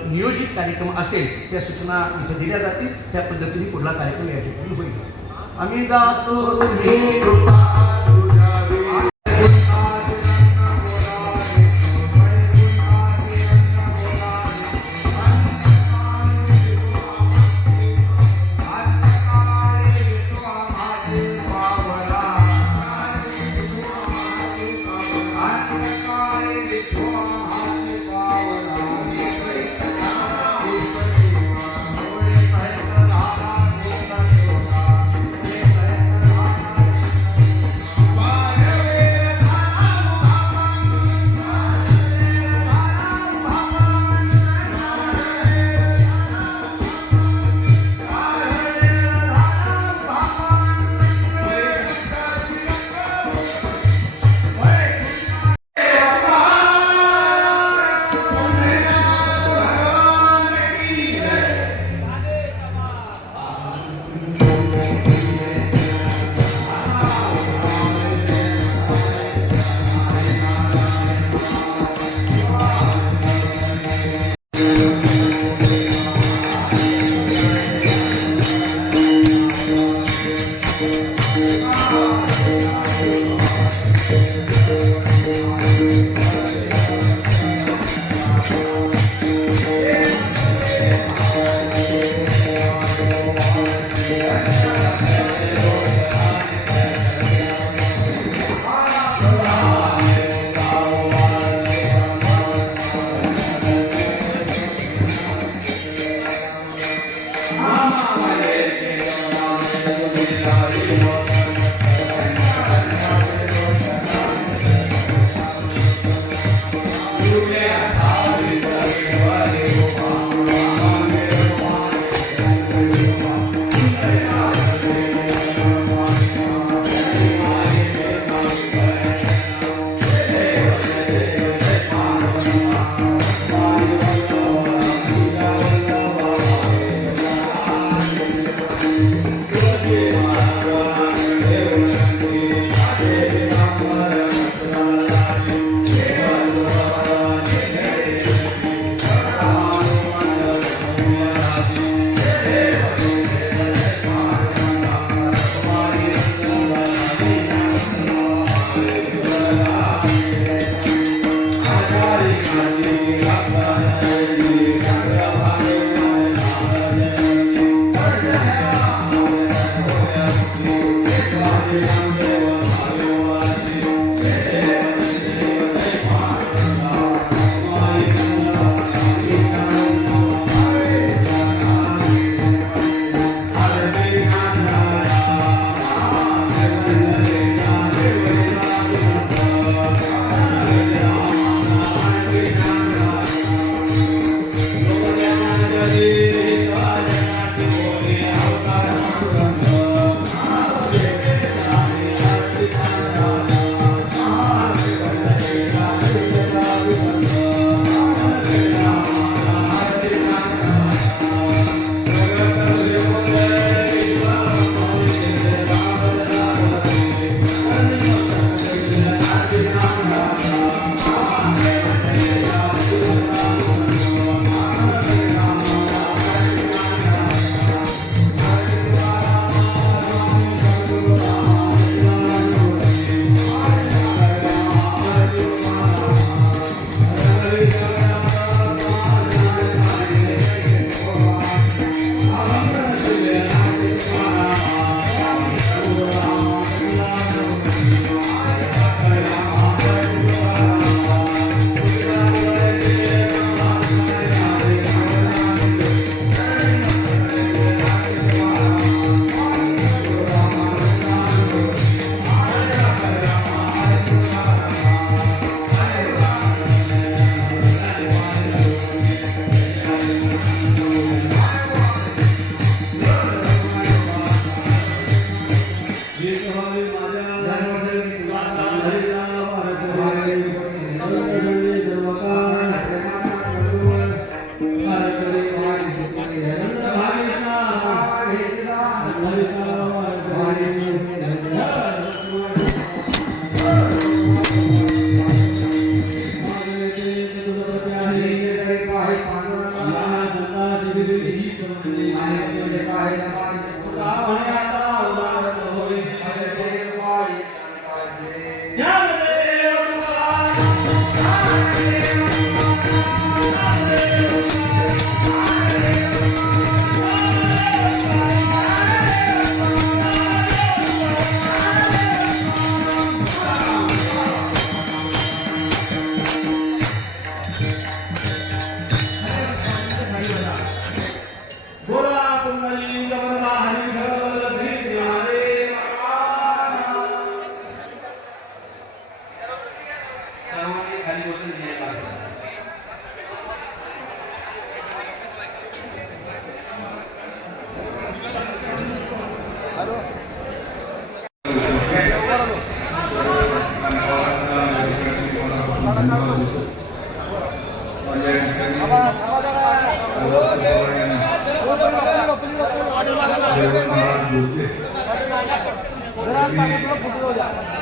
नियोजित कार्यक्रम असेल त्या सूचना इथं दिल्या जातील. त्या पद्धतीने पुढला कार्यक्रम या ठिकाणी होईल. आम्ही जातो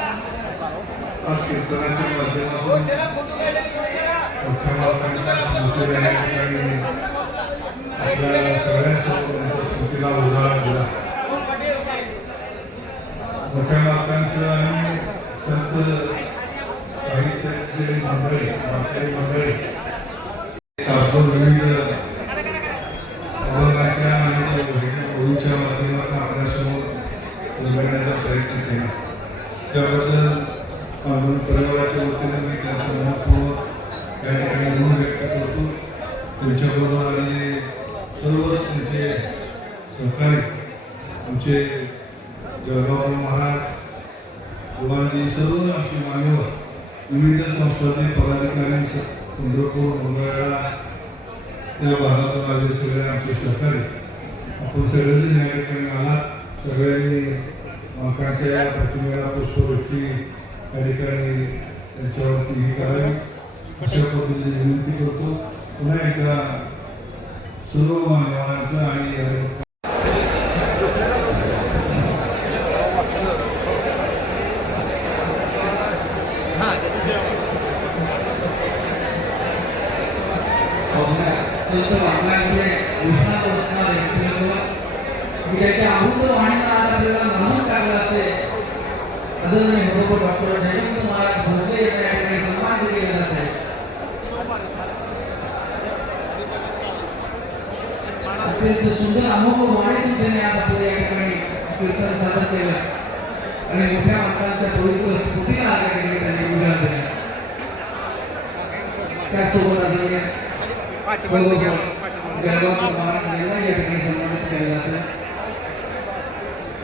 आज कीर्तनाच्या माध्यमातून आपल्या सगळ्यांसमोर स्मृतीला उजाळा दिला. मोठ्या मालकांचं आणि संत साहित्याचे मंडळी वारकरी मंडळी तासभर विविध अभंगाच्या आणि ओळीच्या माध्यमातून आपल्यासमोर उजळण्याचा प्रयत्न केला. त्याबद्दल परिवाराच्या वतीने मी त्यांचं महत्त्व या ठिकाणी ऋण व्यक्त करतो. त्यांच्याबरोबर आणि सर्वच त्यांचे सहकारी आमचे जळगाव महाराज भगवानजी सर्व आमचे मान्यवर विविध संस्थांचे पदाधिकारी पंढरपूर मंगळवेढा या भागातून आले सगळे आमचे सहकारी. आपण सगळेजण या ठिकाणी आलात. सगळ्यांनी माकांच्या या प्रतिमेला पुष्पवृष्टी या ठिकाणी त्यांच्यावरती ही करावी अशा पद्धतीने विनंती करतो. पुन्हा एकदा सर्व मान्यवरांचं आणि त्याच्या अमृत वाणीला आज आपल्याला नमन करायला असते. आदरणीय भगवत डॉक्टर जयवंत महाराज भोसले यांना या ठिकाणी सन्मान केला जात आहे. अत्यंत सुंदर अमोघ वाणीतून त्यांनी आज आपल्या या ठिकाणी कीर्तन सादर केलं आणि मोठ्या माणसांच्या पवित्र स्मृतीला आज या ठिकाणी त्यांनी उजाळा दिला. त्याचसोबत आदरणीय जयवंत महाराज यांना या ठिकाणी सन्मानित केलं जातं.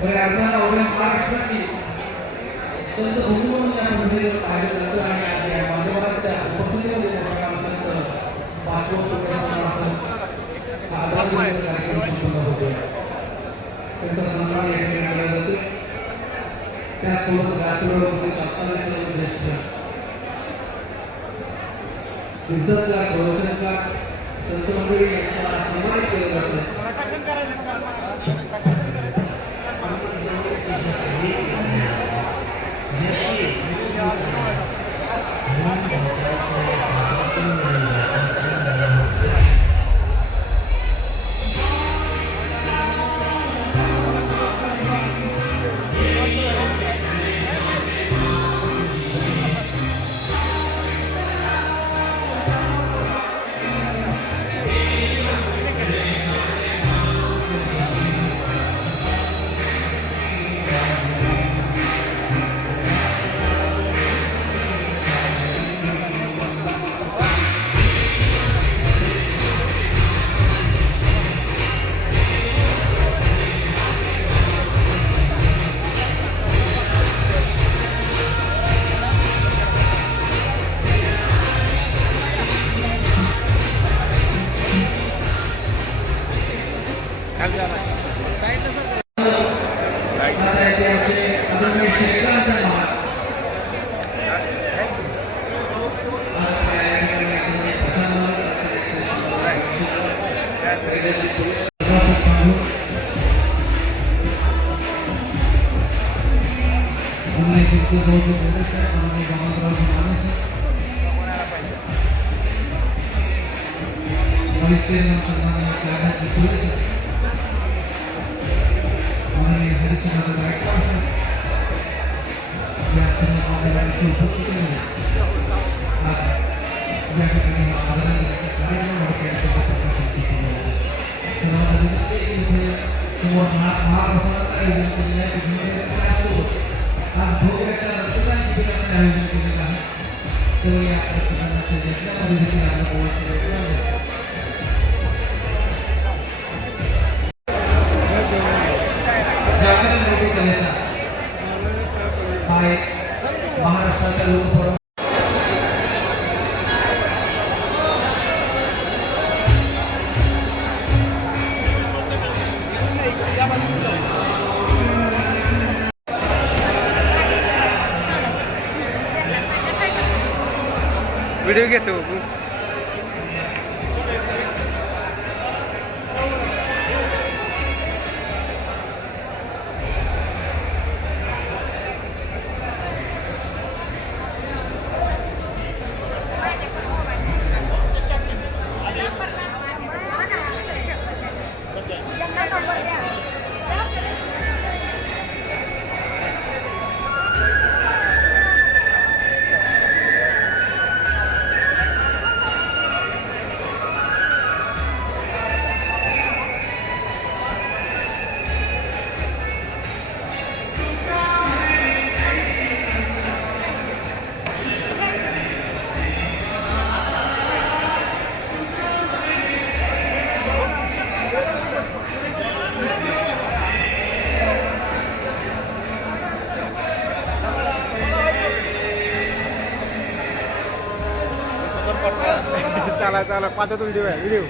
आपल्याला उद्या महाराष्ट्राची संत भूमीवर या मंदिरावर पाहिलं जातं आणि आज या मान्यवरांच्या उपस्थितीमध्ये मोठ्या माणसांचं 5 कार्यक्रम संपन्न होतो. त्यांचा सन्मान या ठिकाणी केला जातो. त्याचसोबत रात्रभर तात्कालिक ज्येष्ठ विद्वत्कार प्रवचनकार संत मंडळी यांचा सन्मान केला जातो. महाराष्ट्राच्या लोक व्हिडिओ घेतो. चला चला पाहतो तुमची व्हिडिओ.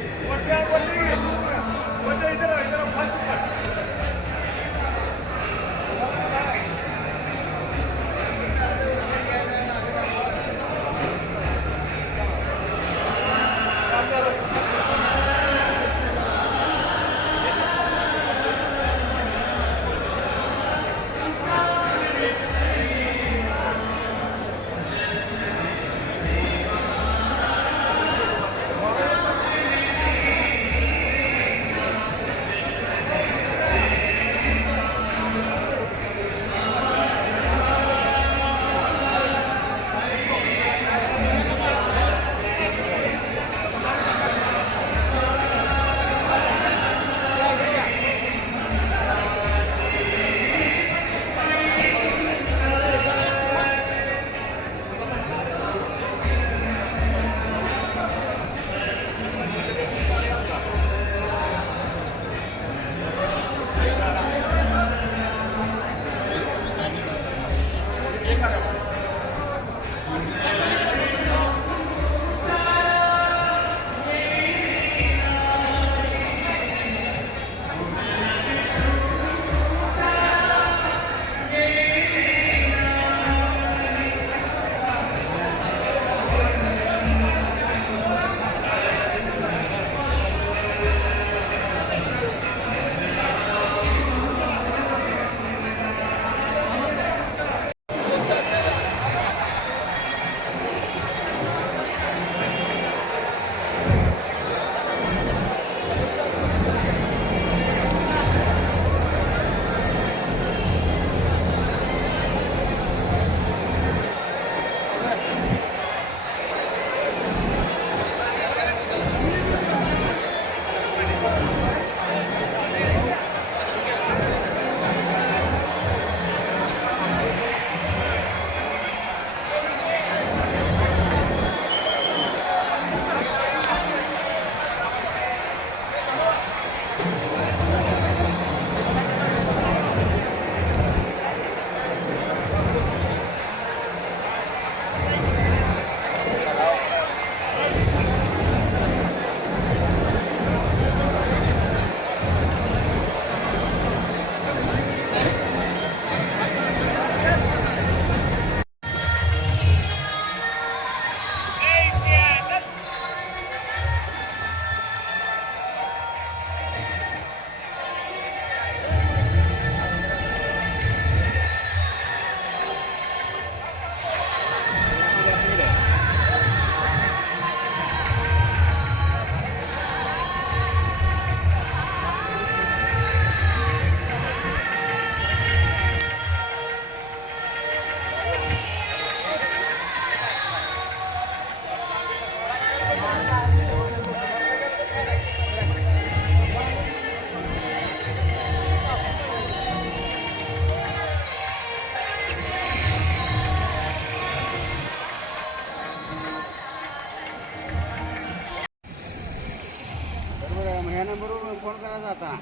ह्या नंबरवर फोन करायचा आता.